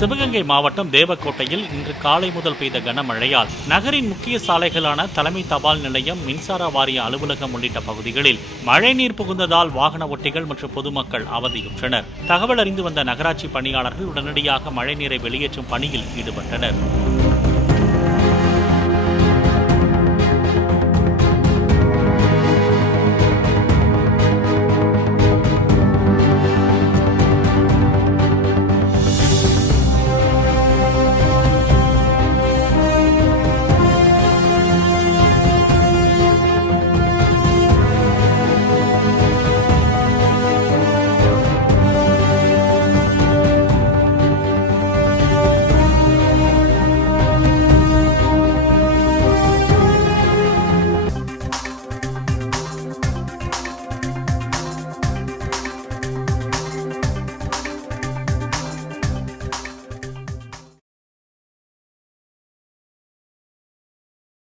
சிவகங்கை மாவட்டம் தேவக்கோட்டையில் இன்று காலை முதல் பெய்த கனமழையால் நகரின் முக்கிய சாலைகளான தலைமை தபால் நிலையம், மின்சார வாரிய அலுவலகம் உள்ளிட்ட பகுதிகளில் மழைநீர் புகுந்ததால் வாகன ஓட்டிகள் மற்றும் பொதுமக்கள் அவதியுற்றனர். தகவல் அறிந்து வந்த நகராட்சி பணியாளர்கள் உடனடியாக மழைநீரை வெளியேற்றும் பணியில் ஈடுபட்டனர்.